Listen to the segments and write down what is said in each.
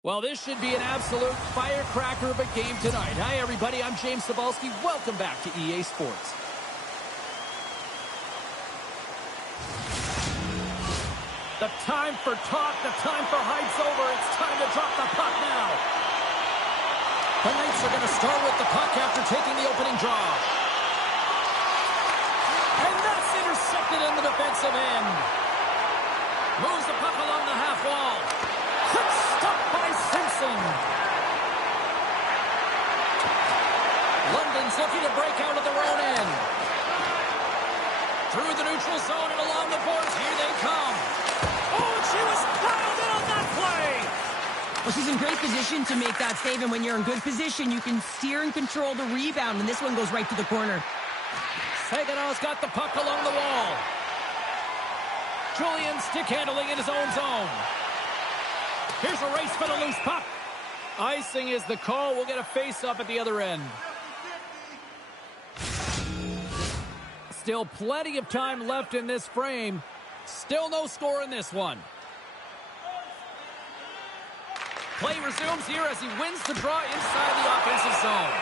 Well, this should be an absolute firecracker of a game tonight. Hi, everybody. I'm James Cebulski. Welcome back to EA Sports. The time for talk, the time for hype's over. It's time to drop the puck now. The Knights are going to start with the puck after taking the opening draw. And that's intercepted in the defensive end. Moves the puck along the half wall. Quick stop by Simpson. London's looking to break out of their own end. Through the neutral zone and along the boards. Here they come. Oh, and she was fouled in on that play. Well, she's in great position to make that save, and when you're in good position, you can steer and control the rebound, and this one goes right to the corner. Saganow's got the puck along the wall. Julian stick handling in his own zone. Here's a race for the loose puck. Icing is the call. We'll get a face-up at the other end. Still plenty of time left in this frame. Still no score in this one. Play resumes here as he wins the draw inside the offensive zone.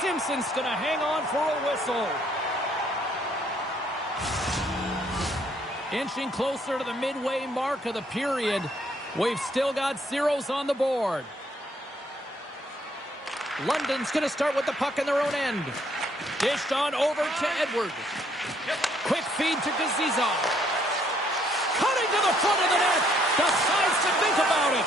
Simpson's going to hang on for a whistle. Inching closer to the midway mark of the period. We've still got zeros on the board. London's going to start with the puck in their own end. Dished on over to Edward. Quick feed to Gaziza. Cutting to the front of the net. Decides to think about it.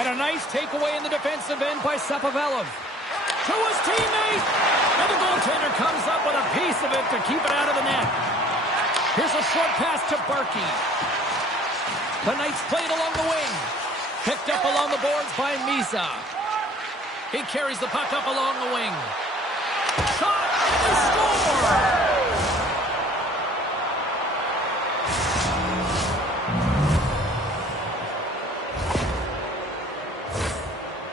And a nice takeaway in the defensive end by Sapovelov. To his teammate. And the goaltender comes up with a piece of it to keep it out of the net. Here's a short pass to Barkey. The Knights played along the wing. Picked up along the boards by Misa. He carries the puck up along the wing. Shot and a score!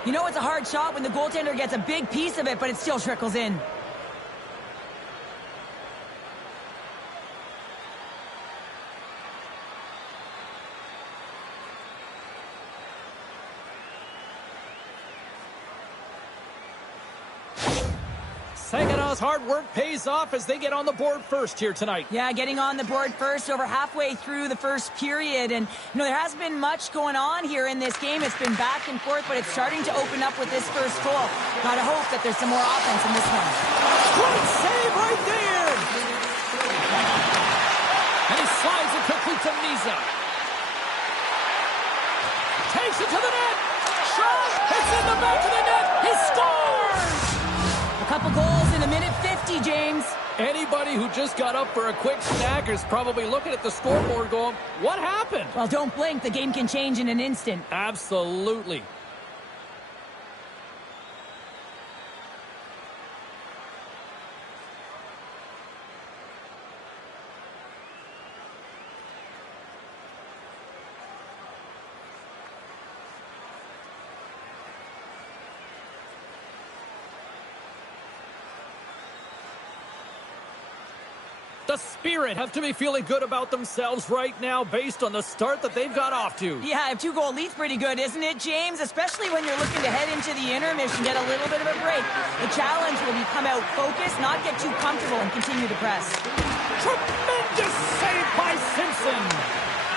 You know it's a hard shot when the goaltender gets a big piece of it, but it still trickles in. Saganow's hard work pays off as they get on the board first here tonight. Yeah, getting on the board first over halfway through the first period. And, you know, there hasn't been much going on here in this game. It's been back and forth, but it's starting to open up with this first goal. Gotta hope that there's some more offense in this one. Great save right there! And he slides it quickly to Misa. Takes it to the net! Shot! It's in the back of the net! He scores! A couple goals in a minute 50, James. Anybody who just got up for a quick snack is probably looking at the scoreboard going, what happened? Well, don't blink. The game can change in an instant. Absolutely. The Spirit have to be feeling good about themselves right now based on the start that they've got off to. Yeah, a two-goal lead's pretty good, isn't it, James? Especially when you're looking to head into the intermission, get a little bit of a break. The challenge will be come out focused, not get too comfortable, and continue to press. Tremendous save by Simpson.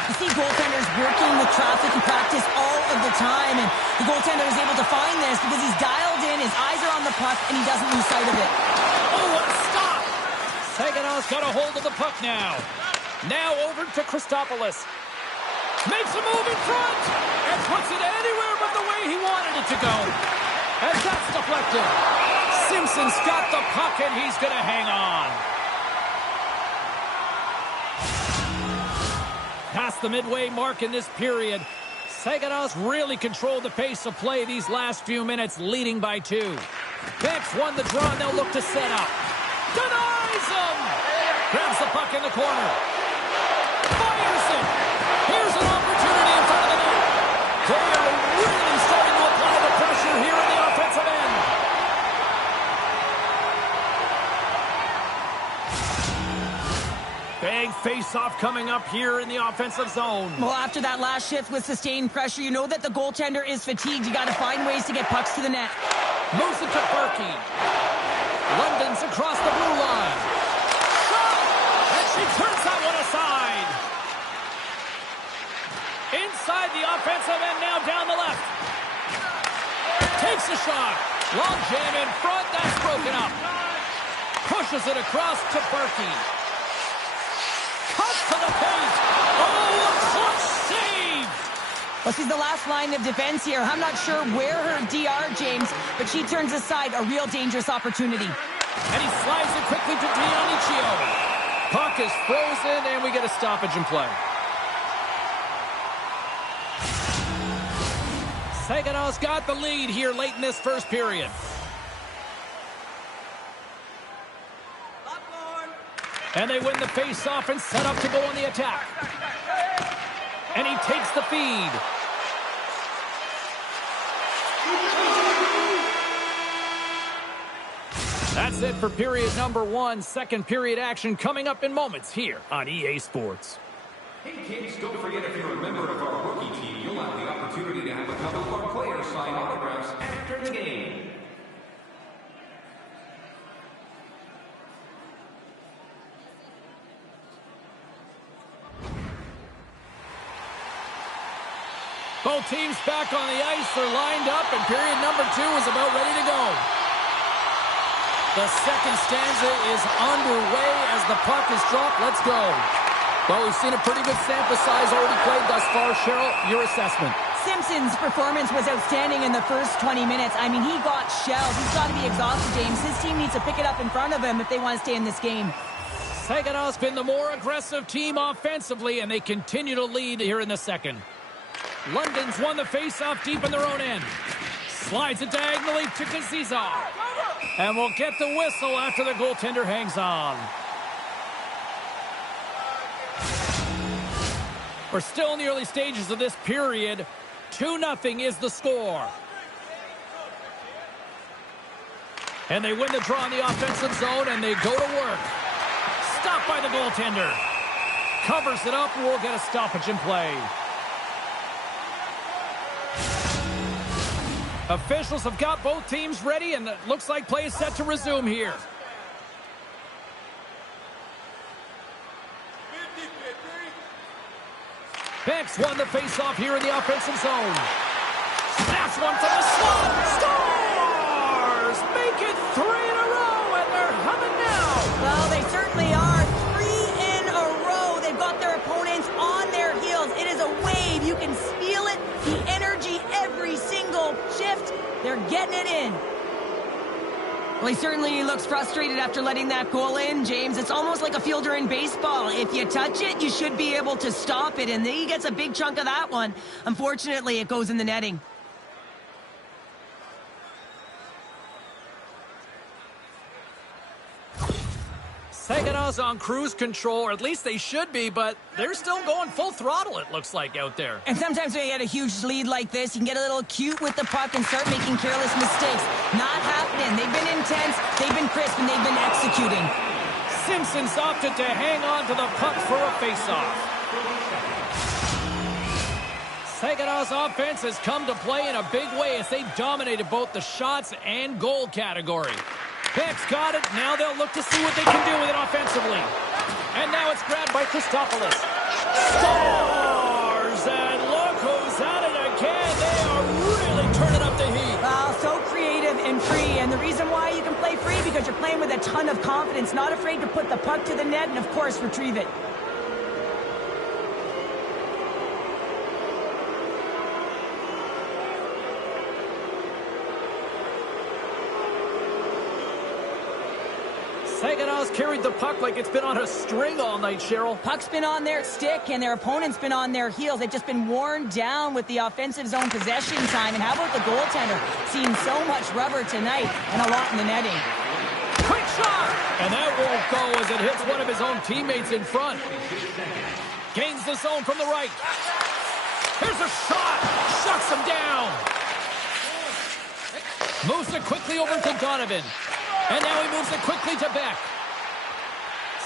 You see goaltenders working with traffic in practice all of the time, and the goaltender is able to find this because he's dialed in, his eyes are on the puck, and he doesn't lose sight of it. Oh, what a stop! Saganow's got a hold of the puck now. Now over to Christopoulos. Makes a move in front and puts it anywhere but the way he wanted it to go. And that's deflected. Simpson's got the puck and he's going to hang on. Past the midway mark in this period, Saganow's really controlled the pace of play these last few minutes, leading by 2. Beck's won the draw and they'll look to set up. Denies him! Grabs the puck in the corner. Fires it! Here's an opportunity in front of the net. They are really starting to apply the pressure here in the offensive end. Big face-off coming up here in the offensive zone. Well, after that last shift with sustained pressure, you know that the goaltender is fatigued. You got to find ways to get pucks to the net. Moves it to Berkey. London's across the blue line. And she turns that one aside. Inside the offensive end, now down the left. Takes a shot. Long jam in front. That's broken up. Pushes it across to Berkey. Cuts to the paint. Oh, a clutch save. Well, she's the last line of defense here. I'm not sure where her DR, James, but she turns aside a real dangerous opportunity. And he slides it quickly to Dioniccio. Puck is frozen, and we get a stoppage in play. Saganow's got the lead here late in this first period. And they win the face-off and set up to go on the attack. And he takes the feed. That's it for period number 1. Second period action coming up in moments here on EA Sports. Hey kids, don't forget if you're a member of our rookie team, you'll have the opportunity to have a couple of our players sign autographs after the game. Both teams back on the ice. They're lined up, and period number 2 is about ready to go. The second stanza is underway as the puck is dropped. Let's go. Well, we've seen a pretty good sample size already played thus far. Cheryl, your assessment. Simpson's performance was outstanding in the first 20 minutes. I mean, he got shelled. He's got to be exhausted, James. His team needs to pick it up in front of him if they want to stay in this game. Saganow's been the more aggressive team offensively, and they continue to lead here in the second. London's won the face-off deep in their own end. Slides it diagonally to Kazizov. And we'll get the whistle after the goaltender hangs on. We're still in the early stages of this period. 2-0 is the score. And they win the draw in the offensive zone, and they go to work. Stopped by the goaltender. Covers it up, and we'll get a stoppage in play. Officials have got both teams ready, and it looks like play is set to resume here. Beck's won the faceoff here in the offensive zone. Snaps one from the slot. Stars make it 3 in a row, and they're humming now. Well, they certainly are. 3 in a row. They've got their opponents on their heels. It is a wave. You can feel it. The energy every single shift. They're getting it in. Well, he certainly looks frustrated after letting that goal in, James. It's almost like a fielder in baseball. If you touch it, you should be able to stop it, and he gets a big chunk of that one. Unfortunately, it goes in the netting. Saganow's on cruise control, or at least they should be, but they're still going full throttle, it looks like, out there. And sometimes when you get a huge lead like this, you can get a little cute with the puck and start making careless mistakes. Not happening. They've been intense, they've been crisp, and they've been executing. Simpson's opted to hang on to the puck for a faceoff. Saganow's offense has come to play in a big way as they dominated both the shots and goal category. Beck's got it. Now they'll look to see what they can do with it offensively. And now it's grabbed by Christopoulos. Stars! And look who's at it again. They are really turning up the heat. Wow, so creative and free. And the reason why you can play free, because you're playing with a ton of confidence, not afraid to put the puck to the net and, of course, retrieve it. Saganow's carried the puck like it's been on a string all night, Cheryl. Puck's been on their stick, and their opponent's been on their heels. They've just been worn down with the offensive zone possession time. And how about the goaltender? Seeing so much rubber tonight and a lot in the netting. Quick shot! And that won't go as it hits one of his own teammates in front. Gains the zone from the right. Here's a shot! Shuts him down! Moves it quickly over to Donovan. And now he moves it quickly to Beck.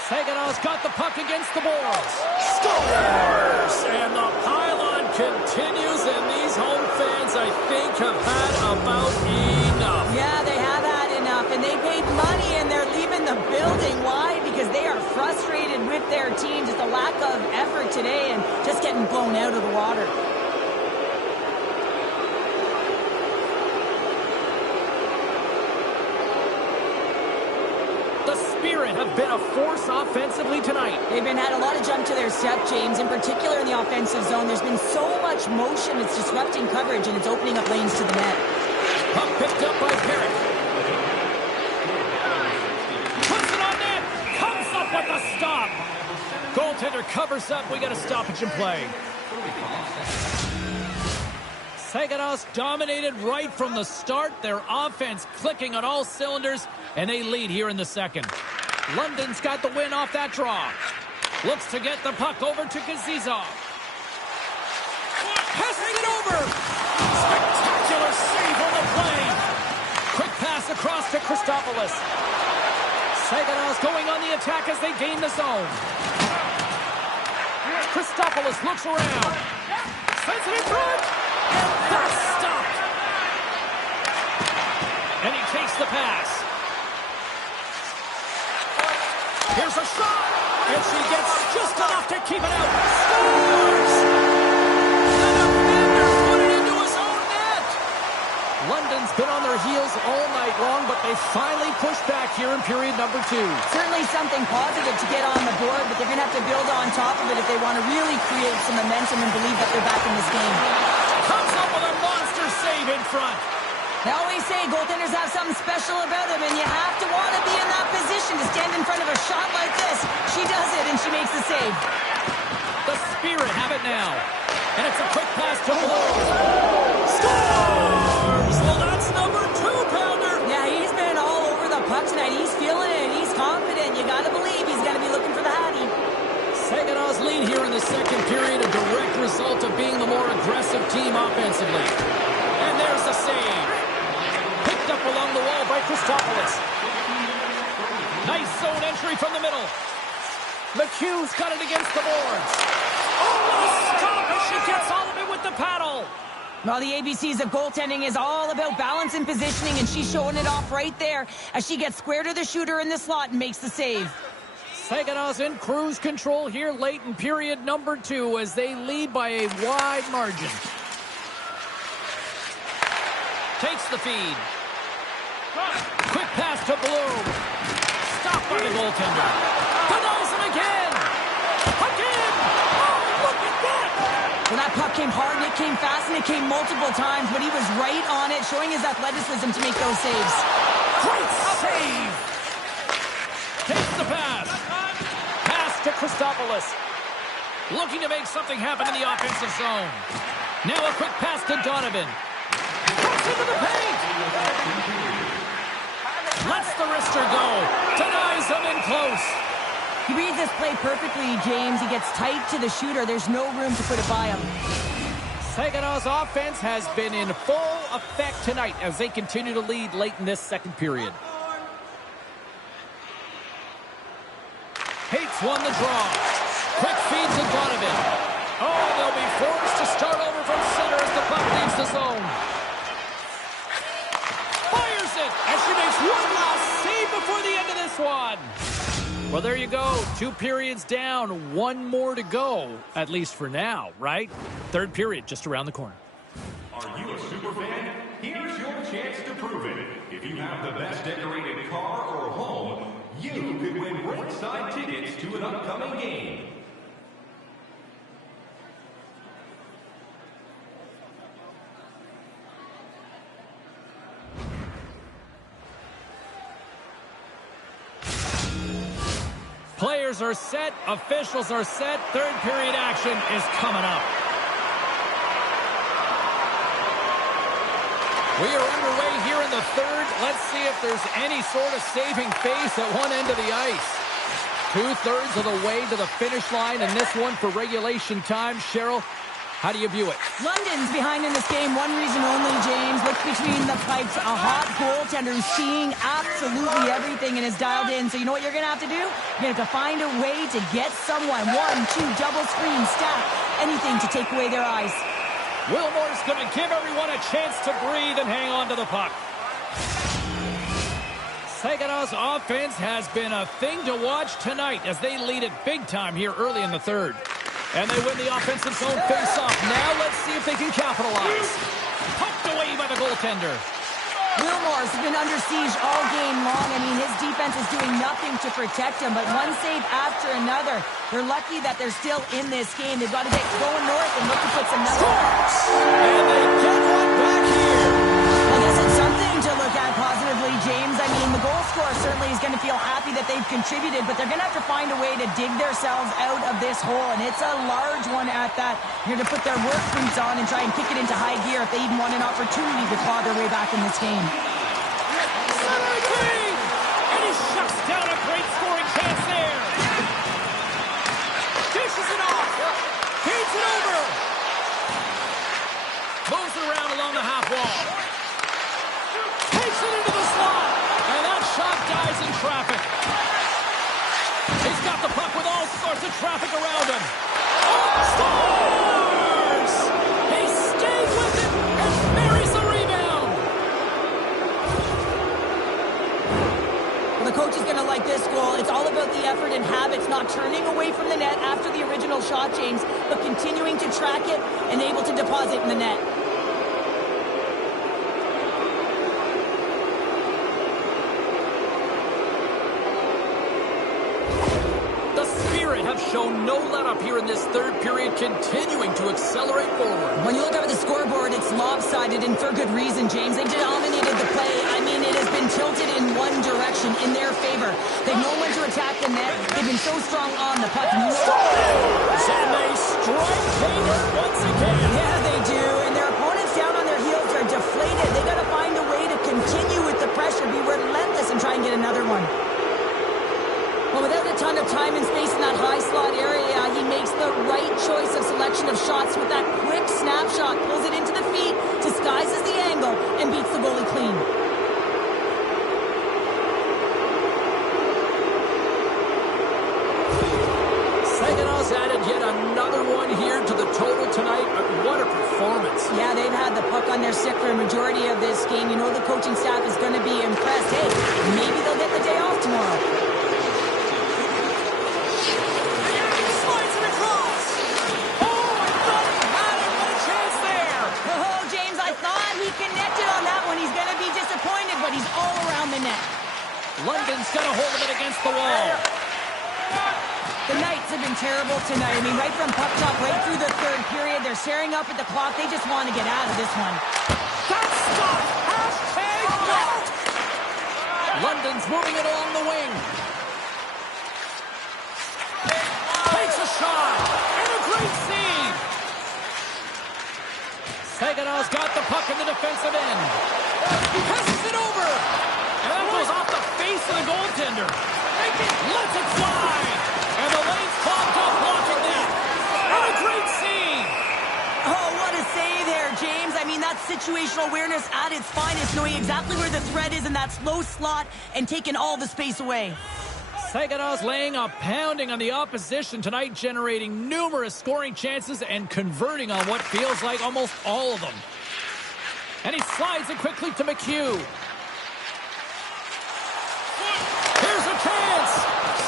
Saganow's got the puck against the boards. Scores! And the pylon continues, and these home fans, I think, have had about enough. Yeah, they have had enough, and they paid money, and they're leaving the building. Why? Because they are frustrated with their team. Just a lack of effort today and just getting blown out of the water. The Spirit have been a force offensively tonight. They've had a lot of jump to their step, James, in particular in the offensive zone. There's been so much motion, it's disrupting coverage, and it's opening up lanes to the net. Puck picked up by Parrott. Puts it on net. Comes up with the stop. Goaltender covers up. We got a stoppage in play. Saganow's dominated right from the start. Their offense clicking on all cylinders, and they lead here in the second. London's got the win off that draw. Looks to get the puck over to Gazizov. Passing it over. Spectacular save on the play. Quick pass across to Christopoulos. Saganow's going on the attack as they gain the zone. Christopoulos looks around. Sends it in front. And that's stopped. And he takes the pass. Here's a shot. And she gets just enough to keep it out. Scores! The defender put it into his own net. London's been on their heels all night long, but they finally pushed back here in period number 2. Certainly something positive to get on the board, but they're going to have to build on top of it if they want to really create some momentum and believe that they're back in this game. Comes up with a monster save in front. They always say goaltenders have something special about them, and you have to want to be in that position to stand in front of a shot like this. She does it, and she makes the save. The Spirit have it now. And it's a quick pass to Bloom. Scores! Well, that's number 2-pounder. Yeah, he's been all over the puck tonight. He's feeling it, and he's confident. You got to believe he's going to be looking for the Hattie. Saganow's lead here in the second period, a direct result of being the more aggressive team offensively. And there's the save. Picked up along the wall by Christopoulos. Nice zone entry from the middle. McHugh's got it against the boards. Oh, stop as she gets all of it with the paddle. Well, the ABCs of goaltending is all about balance and positioning, and she's showing it off right there as she gets square to the shooter in the slot and makes the save. Saganow's in cruise control here late in period number 2 as they lead by a wide margin. Takes the feed. Quick pass to Bloom. Stopped by the goaltender. Denies him again. Again. Oh, look at that. Well, that puck came hard, and it came fast, and it came multiple times, but he was right on it, showing his athleticism to make those saves. Great save. Takes the pass. Pass to Christopoulos. Looking to make something happen in the offensive zone. Now a quick pass to Donovan. Cuts into the paint. Lets the wrister go. Denies him in close. He reads this play perfectly, James. He gets tight to the shooter. There's no room to put it by him. Saganow's offense has been in full effect tonight as they continue to lead late in this second period. Hates won the draw. Quick feed to Donovan. Oh, they'll be forced to start over from center as the puck leaves the zone. Fires it as she makes one last save before the end of this one. Well, there you go. 2 periods down, 1 more to go, at least for now, right? Third period just around the corner. Are you a super fan? Here's your chance to prove it. If you have the best decorated car or home, you could win ringside tickets to an upcoming game. Players are set, officials are set, third period action is coming up. We are underway here in the third. Let's see if there's any sort of saving face at one end of the ice. 2/3 of the way to the finish line, and this one for regulation time. Cheryl, How do you view it? London's behind in this game. One reason only, James. Look between the pipes. A hot goaltender who's seeing absolutely everything and is dialed in. So you know what you're going to have to do? You're going to have to find a way to get someone. 1, 2, double screen, stack, anything to take away their eyes. Wilmore's going to give everyone a chance to breathe and hang on to the puck. Saganow's offense has been a thing to watch tonight as they lead it big time here early in the third. And they win the offensive zone face-off. Now let's see if they can capitalize. Poked away by the goaltender. Wilmore's been under siege all game long. I mean, his defense is doing nothing to protect him, but one save after another. They're lucky that they're still in this game. They've got to get going north and look to put some numbers. And they get one back here. I guess it's something to look at positively, James. I mean, the goal scorer certainly is going to feel happy that they've contributed, but they're going to have to find a way to dig themselves out of this hole, and it's a large one at that. They're going to put their work boots on and try and kick it into high gear if they even want an opportunity to claw their way back in this game. And he shuts down a great scoring chance there. Dishes it off. Feeds it over. Moves it around along the half wall. Takes it into the slot. And that shot dies in traffic. He's got the puck with all sorts of traffic around him. Scores! He stayed with it and buries the rebound. Well, the coach is going to like this goal. It's all about the effort and habits, not turning away from the net after the original shot, James, but continuing to track it and able to deposit in the net. Have shown no let-up here in this third period, continuing to accelerate forward. When you look up at the scoreboard, it's lopsided, and for good reason, James. They've dominated the play. I mean, it has been tilted in one direction, in their favor. They've known when to attack the net. They've been so strong on the puck. And they strike Vegas once again. Yeah, they do, and their opponents down on their heels are deflated. They got to find a way to continue with the pressure, be relentless, and try and get another one. Well, without a ton of time and space in that high slot area, he makes the right choice of selection of shots with that quick snapshot, pulls it into the feet, disguises the angle, and beats the goalie clean. Saganow's added yet another one here to the total tonight. What a performance. Yeah, they've had the puck on their stick for a majority of this game. You know the coaching staff is going to be impressed. Hey, maybe they'll get the day off tomorrow. But he's all around the net. London's got a hold of it against the wall. The Knights have been terrible tonight. I mean, right from puck top, right through the third period, they're staring up at the clock. They just want to get out of this one. That's stop! Hashtag out! London's moving it along the wing. Takes a shot. And a great save. Saganow's got the puck in the defensive end. Passes it over. And that goes off the face of the goaltender. Lets it fly. And the lane's clogged up blocking that. And a great save. Oh, what a save there, James. I mean, that's situational awareness at its finest, knowing exactly where the threat is in that slow slot and taking all the space away. Saganow's laying a pounding on the opposition tonight, generating numerous scoring chances and converting on what feels like almost all of them. And he slides it quickly to McHugh. Here's a chance.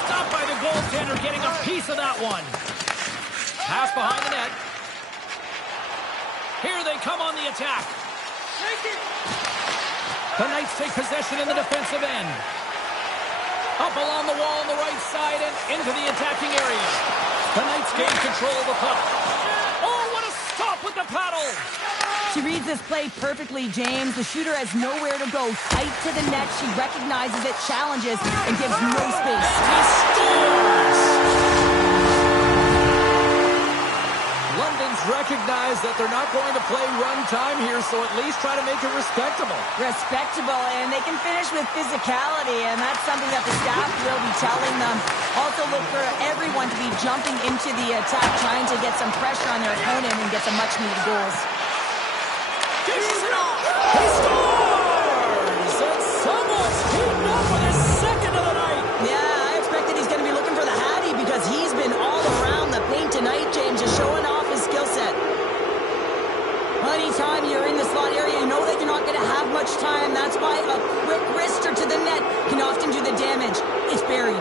Stopped by the goaltender, getting a piece of that one. Pass behind the net. Here they come on the attack. The Knights take possession in the defensive end. Up along the wall on the right side and into the attacking area. The Knights gain control of the puck. Oh, what a stop with the paddle! She reads this play perfectly, James. The shooter has nowhere to go. Tight to the net. She recognizes it, challenges, and gives no space. And he scores! London Teams recognize that they're not going to play run time here, so at least try to make it respectable. Respectable, and they can finish with physicality, and that's something that the staff will be telling them. Also look for everyone to be jumping into the attack, trying to get some pressure on their opponent and get some much-needed goals. Dishes it off! He scores! And someone's heating up with his second of the night! Yeah, I expected he's going to be looking for the Hattie because he's been all around the paint tonight, James, just showing off his skill set. Anytime you're in the slot area, you know that you're not going to have much time. That's why a quick wrister to the net can often do the damage. It's buried.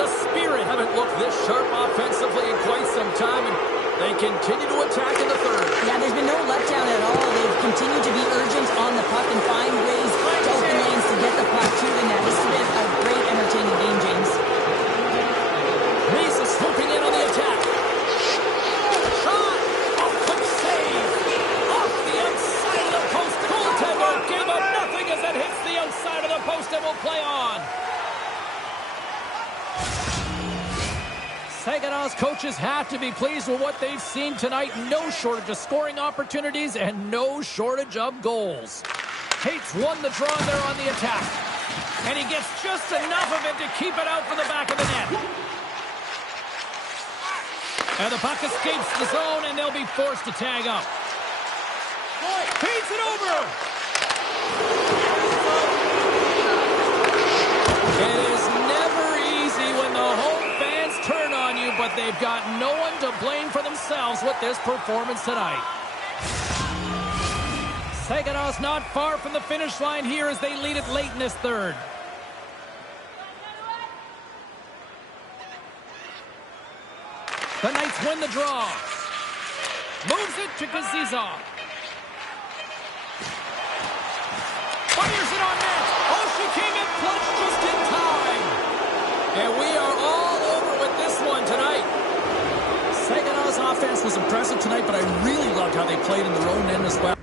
The Spirit haven't looked this sharp offensively in quite some time, and they continue to attack in the third. Yeah, there's been no letdown at all. They've continued to be urgent on the puck and find ways to open lanes to get the puck to the net. This has been a great, entertaining game, James. Reese is swooping in on the attack. Shot! A quick save! Off the outside of the post. Goaltender gave up nothing as it hits the outside of the post and will play on. Saginaw's coaches have to be pleased with what they've seen tonight. No shortage of scoring opportunities and no shortage of goals. Tate's won the draw there on the attack. And he gets just enough of it to keep it out for the back of the net. And the puck escapes the zone, and they'll be forced to tag up. Feeds it over. It is never easy when the home fans turn on you, but they've got no one to blame for themselves with this performance tonight. Saginaw's not far from the finish line here as they lead it late in this third. The Knights win the draw. Moves it to Kazizov. Fires it on net. Oh, she came in clutch just in time. And we are all over with this one tonight. Saginaw's offense was impressive tonight, but I really loved how they played in their own end as well.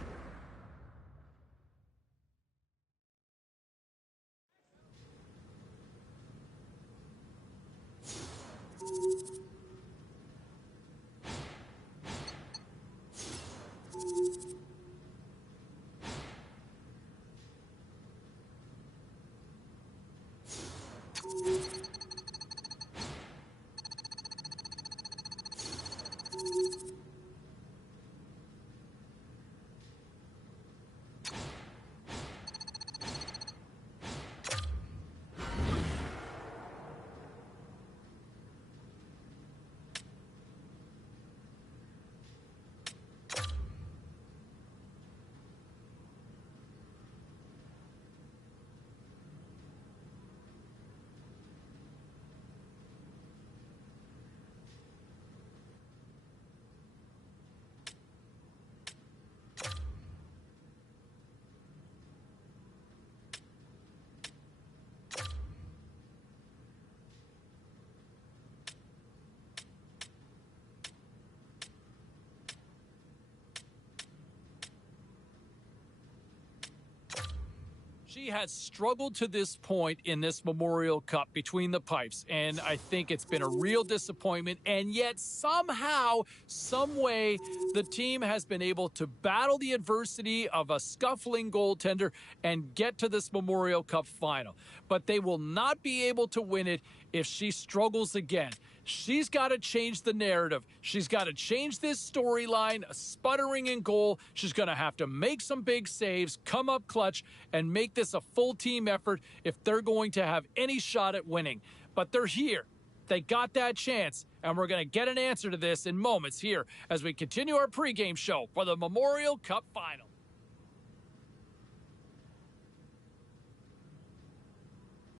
She has struggled to this point in this Memorial Cup between the pipes, and I think it's been a real disappointment, and yet somehow, some way, the team has been able to battle the adversity of a scuffling goaltender and get to this Memorial Cup final. But they will not be able to win it if she struggles again. She's got to change the narrative. She's got to change this storyline, sputtering in goal. She's going to have to make some big saves, come up clutch, and make this a full team effort if they're going to have any shot at winning. But they're here. They got that chance, and we're going to get an answer to this in moments here as we continue our pregame show for the Memorial Cup Final.